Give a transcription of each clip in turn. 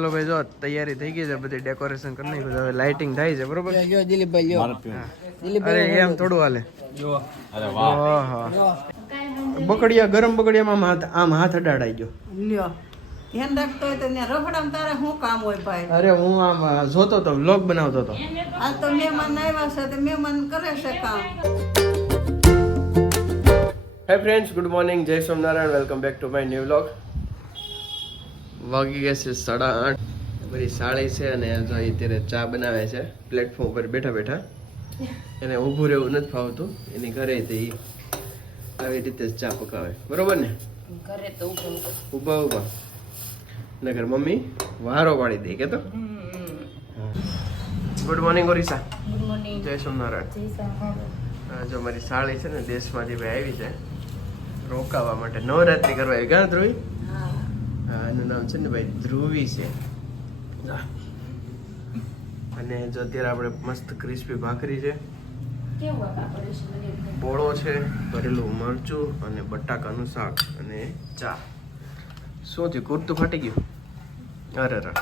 ચાલો ભાઈ જો તૈયારી થઈ ગઈ છે બધી ડેકોરેશન કરી નાખ્યું હવે લાઇટિંગ થાય છે બરોબર? જો દિલીપભાઈ લ્યો અરે એમ થોડું હાલે. અરે વાહ. બકડિયા ગરમ બકડિયામાં હાથ આમ હાથ અડાડાઈ ગયો. લ્યો. ધ્યાન રાખતો હોય તો ને રખડામાં તારે શું કામ હોય ભાઈ? અરે હું આમ જોતો તો વ્લોગ બનાવતો તો. આ તો મહેમાન આવ્યા છે તો મહેમાન કરે છે કામ. હાય ફ્રેન્ડ્સ ગુડ મોર્નિંગ જય Somnarayan welcome back to my new vlog વાગી ગયા છે સાડા આઠ. બધી સાડી છે અને જો અત્યારે ચા બનાવે છે પ્લેટફોર્મ ઉપર બેઠા બેઠા. એને ઊભું રહેવું નથી ફાવતું એની ઘરે તે આવી રીતે ચા પકાવે. બરોબર ને? ઘરે તો ઊભા ઊભા. નગર મમ્મી વારો પાડી દે કે તો good morning Orissa. Good morning જય સોમનારાયણ. જો મારી સાળી છે ને દેશમાંથી ભાઈ આવી છે. રોકાવા માટે નવરાત્રી કરવા આવી. ક્યાં ધ્રુવી નામ છે ને ભાઈ? ધ્રુવી છે. જા. અને જો અત્યારે આપણે મસ્ત ક્રિસ્પી ભાખરી છે. બોળો છે ભરેલું મરચું અને બટાકાનું શાક અને ચા. શું થયું? કુર્તું ફાટી ગયું? અરે અરે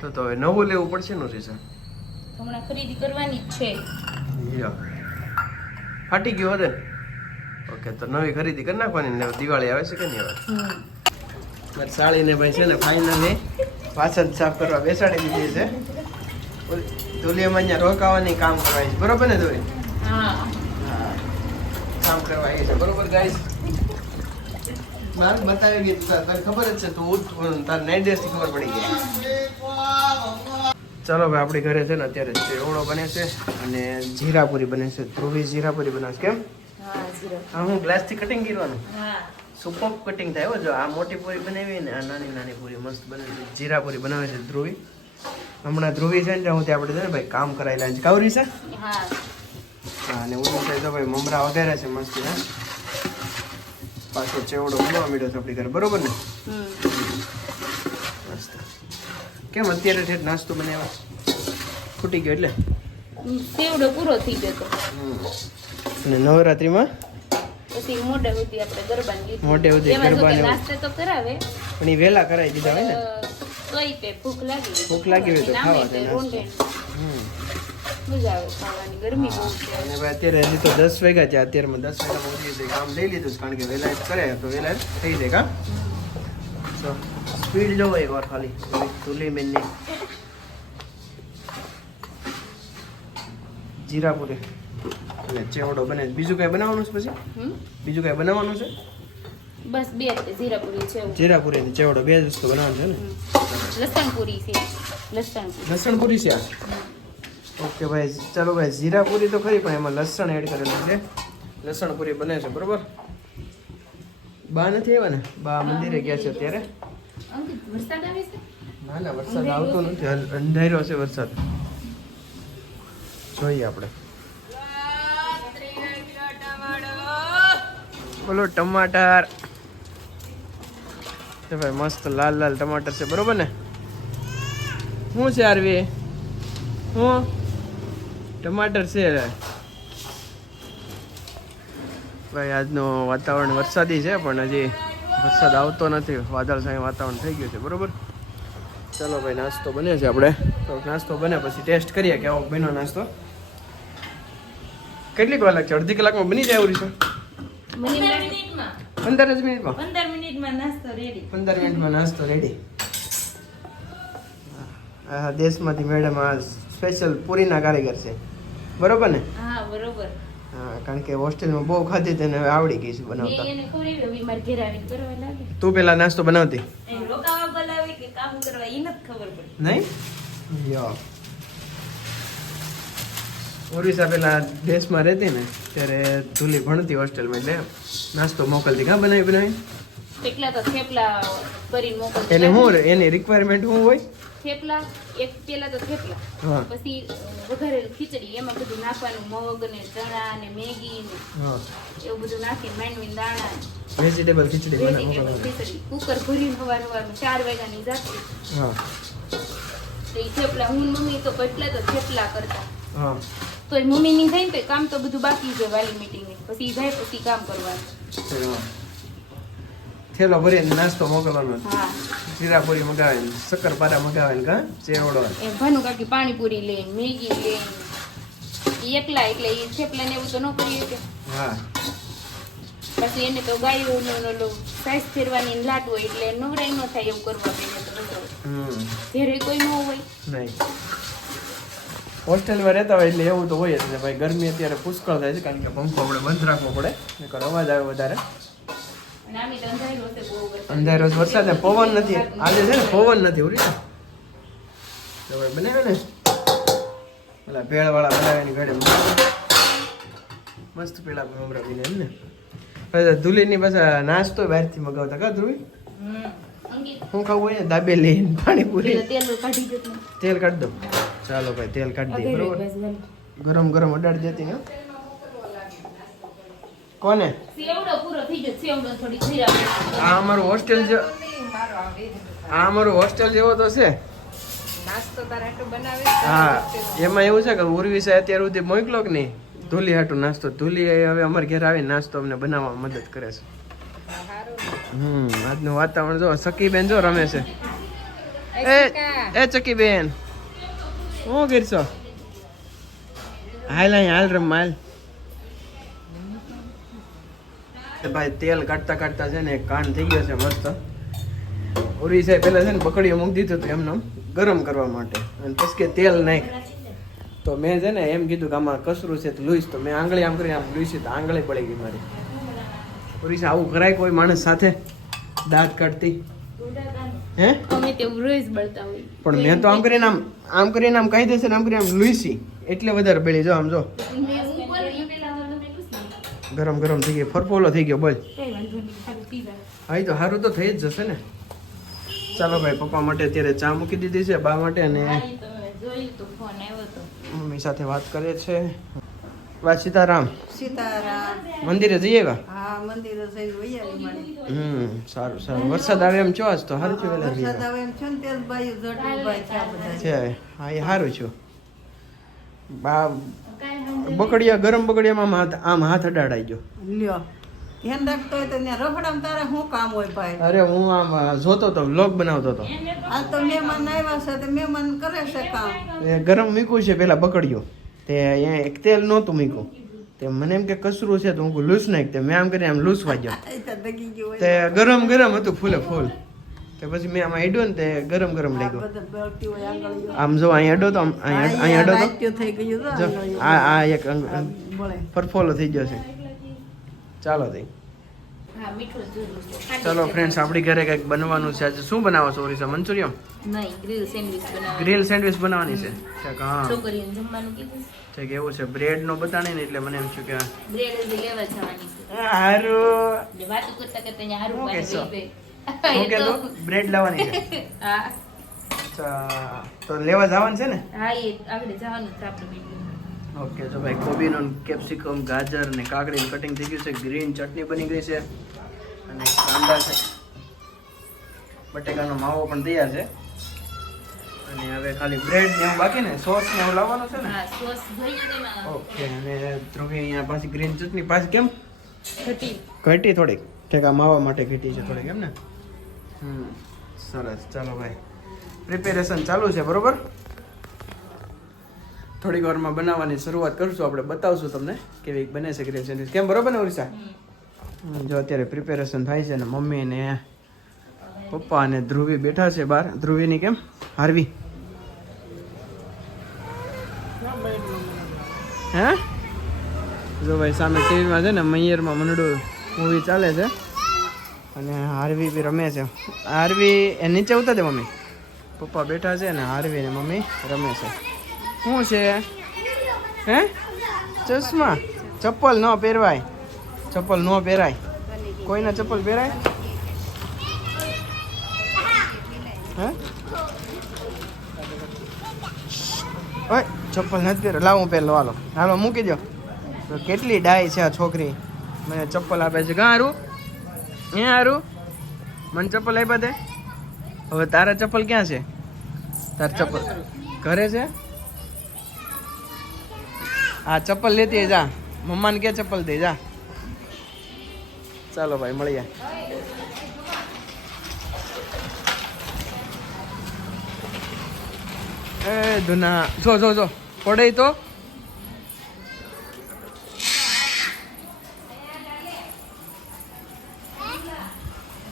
તો તો હવે નવું લેવું પડશે નું રીઝન હમણાં ખરીદી કરવાની જ છે. યા. ફાટી ગયું હતે ને ઓકે તો નવી ખરીદી કરી નાખવાની દિવાળી આવે છે કે નહીં આવે? મારી સાળીને ભાઈ છે ને ફાઇનલી પાછળ સાફ કરવા બેસાડી દીધી છે. ધુલિયામાં અહીંયા રોકાવાની કામ કરવાય છે. બરોબર ને હા. કામ કરવા આવી છે. બરોબર ગાઈસ મારે બતાવી ગઈ તને ખબર જ છે, તું તાર નાઇટ ડ્રેસ ખબર પડી ગઈ. ચાલો ભાઈ, આપણી ઘરે છે ને અત્યારે ચેવડો બને છે અને જીરાપુરી બને છે. ધ્રુવી જીરાપુરી બનાવશે. કેમ? હા હું ગ્લાસ ગ્લાસથી કટિંગ કરવાનું. સુપર કટિંગ થાય હો જો આ મોટી પૂરી બનાવી ને આ નાની નાની પૂરી મસ્ત બને છે. જીરાપુરી બનાવે છે ધ્રુવી. હમણાં ધ્રુવી છે ને હું ત્યાં આપણે છે ને ભાઈ કામ કરાયેલા છે. કાવરી છે? હા. અને હું છે તો ભાઈ મમરા વગેરે છે મસ્ત હા. પાછો ચેવડો ઉડવા મીડો છે આપણી ઘરે બરોબર ને? મસ્ત. કેમ અત્યારે ઠેઠ નાસ્તો બનાવ્યા? ખૂટી ગયો એટલે? ચેવડો પૂરો થઈ ગયો અને નવરાત્રીમાં? પછી મોડે સુધી આપણે ગરબાની લીધું. મોડે સુધી ગરબા નાસ્તો તો કરાવે. પણ એ વહેલા કરાવી દીધા હોય ને? કઈ પે ભૂખ લાગી ભૂખ લાગી હોય તો ખાવા દે મજા આવે ખાવાની ગરમી બહુ છે. અને ભાઈ અત્યારે હજી તો દસ વાગ્યા છે અત્યારમાં દસ વાગ્યામાં ઉઠી છે કામ લઈ લીધું કારણ કે વહેલા જ કરે તો વહેલા જ થઈ જાય કા તો સ્પીડ જોવો એક વાર ખાલી ધુલી બેનની જીરાપુરી. અને ચેવડો બને. બીજું કઈ બનાવવાનું છે પછી? બીજું કઈ બનાવવાનું છે? બસ બે જીરાપુરી છે. જીરાપુરી અને ચેવડો બે વસ્તુ બનાવવાનું છે ને? લસણપુરી છે. લસણપુરી લસણ. પૂરી છે? ઓકે ભાઈ ચાલો ભાઈ જીરાપુરી તો ખરી પણ એમાં લસણ એડ કરેલું છે લસણપુરી બને છે બરોબર? બા નથી આવ્યા ને? બા મંદિરે ગયા છે અત્યારે. વરસાદ આવે છે? ના ના વરસાદ આવતો નથી. અંધાર્યો છે વરસાદ. જોઈએ આપણે. બોલો, ટમાટર. તો ભાઈ, મસ્ત લાલ લાલ ટમાટર છે, બરોબર ને? શું છે આરવી હું ટમાટર છે ભાઈ. આજનું વાતાવરણ વરસાદી છે, પણ હજી વરસાદ આવતો નથી. વાદળ સામે વાતાવરણ થઈ ગયું છે, બરોબર? ચાલો ભાઈ, નાસ્તો બને છે આપણે. તો નાસ્તો બને, પછી ટેસ્ટ કરીએ કેવો બન્યો નાસ્તો. કેટલીક વાર લાગશે? અડધી કલાકમાં બની જાય એવું છે પંદર જ મિનિટમાં? પંદર મિનિટમાં નાસ્તો રેડી પંદર મિનિટમાં નાસ્તો રેડી આ દેશમાંથી મેડમ આ સ્પેશિયલ પૂરીના કારીગર છે. બરોબર ને? હા બરોબર. હા કારણ કે હોસ્ટેલમાં બહુ ખાધી તેને હવે આવડી ગઈ છે બનાવતા. એને ખોરી હવે મારે ઘેર આવીને કરવા લાગે. તું પેલા નાસ્તો બનાવતી? એ રોકાવા બોલાવે કે કામ કરવા એ નથી ખબર પડી. નહીં? યો. ઓરિસ્સા પેલા દેશમાં રહેતી ને ત્યારે ધૂલી ભણતી હોસ્ટેલમાં એટલે નાસ્તો મોકલતી. કાં બનાવી બનાવી? થેપલા તો થેપલા કરીને મોકલતી. એને હું એની રિક્વાયરમેન્ટ શું હોય? થેપલા એક પેલા તો થેપલા. પછી વઘારેલી ખીચડી એમાં બધું નાખવાનું મગ ને ચણા ને મેગી ને એવું બધું નાખીને માંડવીને દાણા vegetable khichdi vegetable khichdi. Cooker ભરીને સવાર સવારમાં ચાર વાગ્યાની જાતી હા. તો એ થેપલા હું મમ્મી તો કેટલા તો થેપલા કરતા. તો એ મમ્મી ની થાય ને કામ તો બધું બાકી છે વાલી મીટિંગ પછી ઈ જાય પછી કામ કરવાનું. થેલો ભરીને નાસ્તો મોકલવાનો. જીરાપુરી મગાવે ને શક્કરપારા મગાવે ને કા ચેવડો. એમ ભાનુ કાકી પાણીપુરી લે મેગી લે એકલા એટલે એ થેપલા ને એવું તો ન કરી શકે. હા. પછી એને તો ગાયો ઓલું સાઈઝ ફેરવાની ને લાટ હોય એટલે નવરાઈ ન થાય એવું કરવા પડે તો હમ. ઘેરે કોઈ ન હોય. નહીં. હોસ્ટેલમાં રહેતા હોય એટલે એવું તો હોય જ ને ભાઈ. ગરમી અત્યારે પુષ્કળ થાય છે કારણ કે પંખો આપણે બંધ રાખવો પડે. નકર અવાજ આવે વધારે. અંધારું વરસાદ. ને પવન નથી. આજે છે ને પવન નથી ઉરી તો ભાઈ બનાવે ને. પેલા ભેળવાળા બનાવેની ઘડે મસ્ત પેલા મમરા પીને એમ ને. પછી ધૂલીની પાછા નાસ્તો બહારથી મગાવતા કા ધ્રુવી. શું ખાવું હોય ને દાબેલી પાણીપુરી. તેલ કાઢી દો તેલ કાઢ દો ચાલો ભાઈ તેલ કાઢી દઈએ બરોબર? ગરમ ગરમ અડાડી દેતી ને. કોને? સેવડો પૂરો થઈ ગયો સેવડો થોડી જીરા આ અમારું હોસ્ટેલ જે આ અમારું હોસ્ટેલ જેવો તો છે. હા એમાં એવું છે કે ઉર્વી છે અત્યાર સુધી મોકલો કે નહીં? ધૂલી હાટું નાસ્તો ધૂલી એ હવે અમારે ઘેર આવી નાસ્તો અમને બનાવવામાં મદદ કરે છે. હમ આજનું વાતાવરણ જો બેન જો રમે છે. એ એ ચકી બેન શું કરશો હાલ અહીં હાલ રમ હાલ ભાઈ તેલ કાઢતા કાઢતા છે ને કાન થઈ ગયો છે મસ્ત ઉરી સાહેબ પેલા છે ને બકડીઓ મૂકી દીધું હતું એમને ગરમ કરવા માટે અને પછી કે તેલ નાખ તો મેં છે ને એમ કીધું કે આમાં કસરું છે તો લૂઈશ તો મેં આંગળી આમ કરી આમ લૂઈશ તો આંગળી પડી ગઈ મારી ઉરી આવું કરાય કોઈ માણસ સાથે દાંત કાઢતી હે? અમે તે રોજ બળતા હોય પણ મેં તો આમ કરીને આમ આમ કરીને આમ કહી દેશે ને આમ કરીને આમ લુઈસી. એટલે વધારે બળી જો આમ જો. ગરમ ગરમ થઈ ગયો ફરફોલો થઈ ગયો બોલ. હા તો સારું તો થઈ જ જશે ને. ચાલો ભાઈ પપ્પા માટે અત્યારે ચા મૂકી દીધી છે બા માટે અને મમ્મી સાથે વાત કરે છે. વાત સીતારામ? સીતારામ. મંદિરે જઈએ એવા હા મંદિરે જઈને હમ સારું સારું. વરસાદ આવે એમ છો આજ તો? સારું છે વેલા વરસાદ આવે એમ છે ને તેલ બાયું જટ ઉભાય છે બધા છે હા એ સારું છું. બા બકડિયા ગરમ બકડિયામાં આમ હાથ આમ હાથ અડાડાઈ ગયો. લ્યો. ધ્યાન રાખતો હોય તો ત્યાં રફડામ તારે શું કામ હોય ભાઈ? અરે હું આમ જોતો તો વ્લોગ બનાવતો તો. આ તો મહેમાન આવ્યા છે તો મહેમાન કરે છે કામ. એ ગરમ મીકું છે પેલા બકડ્યો. તે અહીંયા એક તેલ નહોતું મૂક્યું. તે મને એમ કે કસરું છે તો હું લૂસ નાખ. તે મેં આમ કરીને આમ લૂસવા ગયો. એ તો ગરમ ગરમ હતું ફૂલે ફૂલ. તે પછી મેં આમાં હેડ્યો ને તે ગરમ ગરમ આંગળીઓ. આમ જો અહીં અડો તો આમ અહીં અડો તો. થઈ. આ આ એક ફરફોલો થઈ ગયો છે. ચાલો તઈ ચાલો છે. ફ્રેન્ડ્સ આપણી ઘરે કંઈક બનવાનું છે આજે. શું બનાવો છો ઓરિસા? મંચુરિયમ નહીં ગ્રીલ સેન્ડવિચ બનાવવાની. ગ્રીલ સેન્ડવિચ બનાવવાની છે? ઠીક હા. છોકરીઓને જમવાનું કીધું ઠીક એવું છે. બ્રેડ નો બતાણે ને એટલે મને એમ થયું કે બ્રેડ હજી લેવા જવાની છે. હારું. વાતું કરતા કે અહીંયા હારું પાસે હું કે તો બ્રેડ લાવવાની છે? હા. તો લેવા જવાનું છે ને? હા એ આગળ જવાનું છે આપણે ઓકે તો ભાઈ કોબીનો કેપ્સિકમ ગાજર ને કાકડીનું કટિંગ થઈ ગયું છે. ગ્રીન ચટણી બની ગઈ છે. અને કાંદા છે. બટેકાનો માવો પણ તૈયાર છે. અને હવે ખાલી બ્રેડ ને એવું બાકી ને? સોસ ને એવું લાવવાનું છે ને? ઓકે અને ધ્રુવી અહીંયા પાછી ગ્રીન ચટણી પાછી કેમ? ઘટી. ઘટી થોડીક. કે આ માવા માટે ઘટી છે થોડીક એમ ને? હમ સરસ. ચાલો ભાઈ. પ્રિપેરેશન ચાલુ છે બરોબર? થોડીક વારમાં બનાવવાની શરૂઆત કરશું. આપણે બતાવશું તમને કેવી બને છે ગ્રીન સેન્ડવિચ. કેમ? બરોબર ને ઓરિસા? જો અત્યારે પ્રિપેરેશન થાય છે ને મમ્મી ને પપ્પા અને ધ્રુવી બેઠા છે બહાર. ધ્રુવીની કેમ? હારવી. હે? જો ભાઈ સામે ટીવીમાં છે ને મૈયરમાં મનડું મૂવી ચાલે છે. અને હારવી બી રમે છે. હારવી, એ નીચે ઉતર દે મમ્મી. પપ્પા બેઠા છે ને હારવી ને મમ્મી રમે છે. શું છે? હે? ચશ્મા? ચપ્પલ ન પહેરવાય. ચપ્પલ ન પહેરાય. કોઈના ચપ્પલ પહેરાય? હે? ઓય, ચપ્પલ નથી પહેરો. લાવ હું પહેરલો હાલો. હાલો, મૂકી દો તો કેટલી ડાય છે આ છોકરી? મને ચપ્પલ આપે છે. કાં હારું? હે, હારું? મને ચપ્પલ આપ્યા તે? હવે તારા ચપ્પલ ક્યાં છે? તાર ચપ્પલ ઘરે છે? હા, ચપ્પલ લેતી જા. મમ્માને કે ચપ્પલ દે, જા. ચાલો ભાઈ, મળીએ. એ ધુના જો જો જો, પડે તો.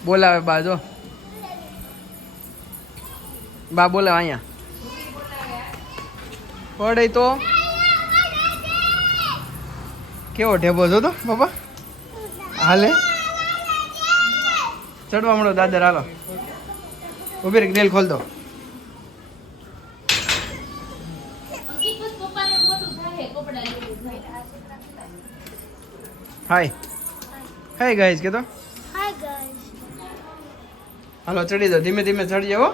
બોલાવે બા, જો. બા, બોલાવે અહીંયા. પડે તો. કેવો ઢેબો જો તો બાપા? હાલે? ચડવા મળો દાદર હાલો. ઊભી રહી ગ્રેલ ખોલ દો હાય હાય ગાઈઝ કે તો. હાલો ચડી જાઓ. ધીમે ધીમે ચડી જાઓ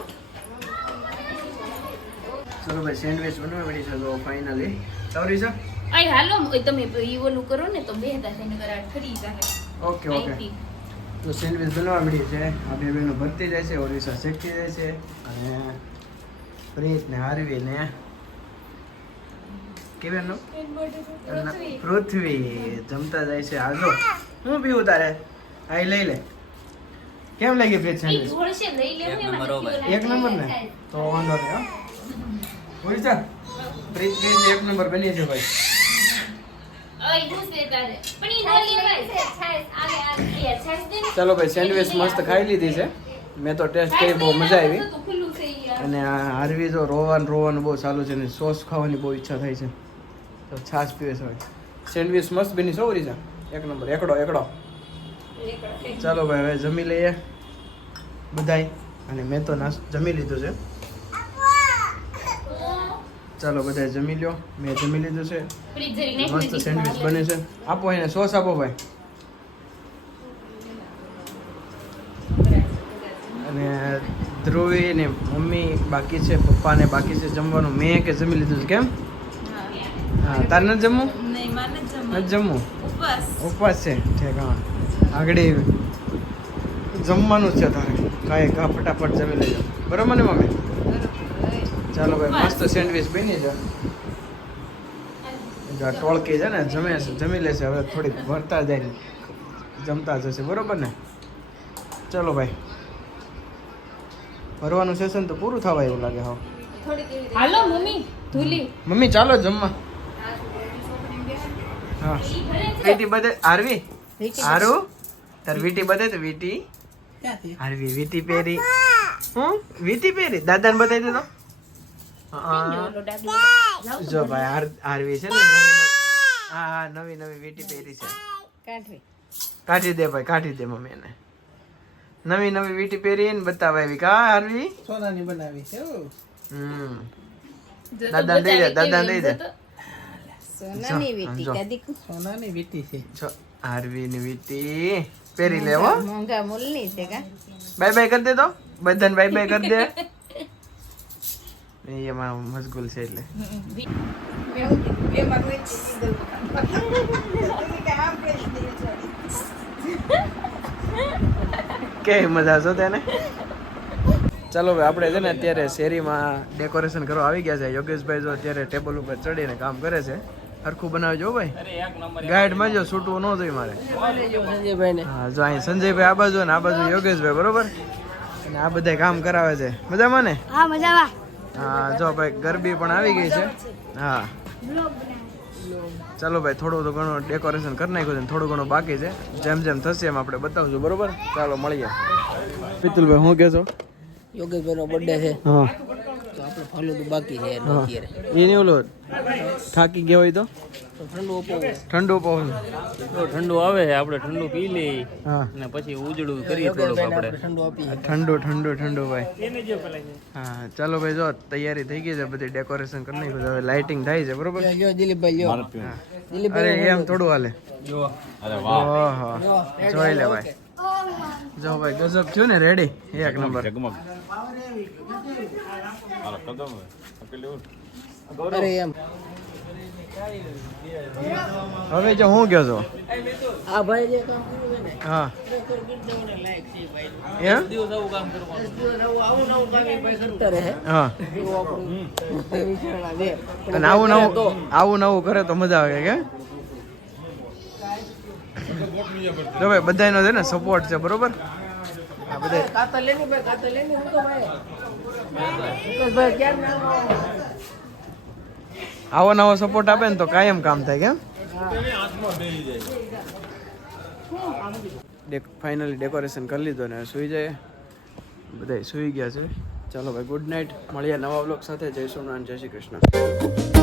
ચલો ભાઈ સેન્ડવિચ બનાવી પડી છે તો ફાઇનલી તવરી છે? અય હાલો તમે ઈ ઓલું કરો ને તો બેહતા થઈને કરા ઠરી જાય ઓકે ઓકે. તો સેન્ડવિચ બનવા મળી છે. આ બે બેનો ભરતી જાય છે ઓરિસા શેકતી જાય છે અને પ્રીત ને હારવી ને કેવી પૃથ્વી. જમતા જાય છે. આજો હું પીવું તારે? આ લઈ લે. કેમ લાગી પ્રીત ઈ સેન્ડવિચ? એક નંબર ને? તો વાંધો નહીં હો. ઓડિશા પ્રીત પ્રીત એક નંબર બની છે ભાઈ અય હું છે તારે પણ ઈ ન લેવાય છાશ આલે આલે એ છાશ દે ને ચાલો. ભાઈ સેન્ડવિચ મસ્ત ખાઈ લીધી છે. મેં તો ટેસ્ટ કરી બહુ મજા આવી. અને આ હારવી તો રોવાનું રોવાનું બહુ ચાલુ છે ને સોસ ખાવાની બહુ ઈચ્છા થાય છે. તો છાશ પીવે છે સેન્ડવિચ મસ્ત બની સૌરી છે એક નંબર એકડો એકડો. ચાલો ભાઈ હવે જમી લઈએ બધાય. અને મેં તો નાસ્તો જમી લીધું છે. ચાલો બધા જમી લ્યો. મેં જમી લીધું છે. મસ્ત સેન્ડવીચ બને છે. આપો એને સોસ આપો ભાઈ. અને ધ્રુવી ને મમ્મી બાકી છે પપ્પા ને બાકી છે જમવાનું. મેં કે જમી લીધું છે કેમ? હા તારે નથી જમવું? ન જમવું. ઉપવાસ. છે? ઠીક હા. આગળ જમવાનું છે તારે. કાંઈ કા ફટાફટ જમી લેજો. બરાબર ને મમ્મી? ચાલો ભાઈ મસ્ત સેન્ડવિચ બની છે જો ટોળકી છે ને જમે છે જમી લેશે હવે થોડીક ભરતા જાય જમતા જશે બરોબર ને? ચલો ભાઈ. ભરવાનું સેશન તો પૂરું થવા એવું લાગે હા. હાલો મમ્મી ધૂલી. મમ્મી ચાલો જમવા. હા. વીટી બધે આરવી આરુ તાર વીટી બધે તો વીટી? આરવી વીટી પહેરી. હું વીટી પહેરી? દાદાને બતાવી દે તો હા ઓલો ડાબલો જો ભાઈ આરવી છે ને નવી હા હા નવી નવી વીટી પહેરી છે. કાઢવી. કાઢી દે ભાઈ કાઢી દે મમ્મી એને. નવી નવી વીટી પહેરીને બતાવે એવી કા આરવી સોનાની બનાવી છે હમ. દાદા દઈ દે, દાદા દઈ દે. સોનાની વીટી કદી સોનાની વીટી છે. જો આરવીની વીટી પહેરી લેવો. હો મોંઘા મૂલની છે કા? બાય બાય કરી દે તો. બધાને બાય બાય કરી દે. એમાં મશગુલ છે એટલે. કેવી મજા છો તેને? ચાલો ભાઈ આપણે છે ને અત્યારે શેરીમાં ડેકોરેશન કરવા આવી ગયા છે. યોગેશભાઈ જો અત્યારે ટેબલ ઉપર ચડીને કામ કરે છે. હરખું બનાવજો ભાઈ. ગાઈડમાં જો છૂટવું ન જોઈએ મારે. જો અહીં સંજયભાઈ આ બાજુ ને આ બાજુ યોગેશભાઈ, બરોબર? અને આ બધા કામ કરાવે છે. મજામાં ને? હા, મજામાં. હા જો ભાઈ ગરબી પણ આવી ગઈ છે. હા. ચાલો ભાઈ થોડું તો ઘણું ડેકોરેશન કરી નાખ્યું છે ને થોડું ઘણું બાકી છે. જેમ જેમ થશે એમ આપણે બતાવશું બરોબર? ચાલો મળીએ. પિતુલભાઈ શું કહેશો? યોગેશભાઈનો બર્થડે છે. હા. ફાલું તો બાકી છે એનું અત્યારે. એની ઓલો થાકી ગયા હોય તો? તો ઠંડુ ઠંડુ પવન તો ઠંડુ આવે આપણે ઠંડુ પી લઈ હા. અને પછી ઉજળું કરીએ થોડુંક આપણે ઠંડુ ઠંડુ ઠંડુ ઠંડુ ભાઈ. હા ચાલો ભાઈ જો તૈયારી થઈ ગઈ છે બધી ડેકોરેશન કરી નાખ્યું છે હવે લાઇટિંગ થાય છે બરોબર? લ્યો દિલીપભાઈ લ્યો અરે દિલીપભાઈ એમ થોડું હાલે. ઓહો. જોઈ લે ભાઈ. જો ભાઈ ગજબ થયું ને રેડી એક નંબર અરે એમ. હવે જો હું કહો છો? આ ભાઈ જે કામ કર્યું ને હા. આવું નવું આવું નવું કરે તો મજા આવે કે? જો ભાઈ બધાનો છે ને સપોર્ટ છે, બરોબર? આ બધા. કાતર લેની ભાઈ કાતર લેની હું તો ભાઈ ભાઈ કેમ આવો નવો સપોર્ટ આપે ને તો કાયમ કામ થાય કેમ? ફાઇનલી ડેકોરેશન કરી લીધો ને સુઈ જાય બધા સુઈ ગયા છે. ચાલો ભાઈ ગુડ નાઇટ મળીએ નવા બ્લોગ સાથે. જય સોમનાથ, જય શ્રી કૃષ્ણ.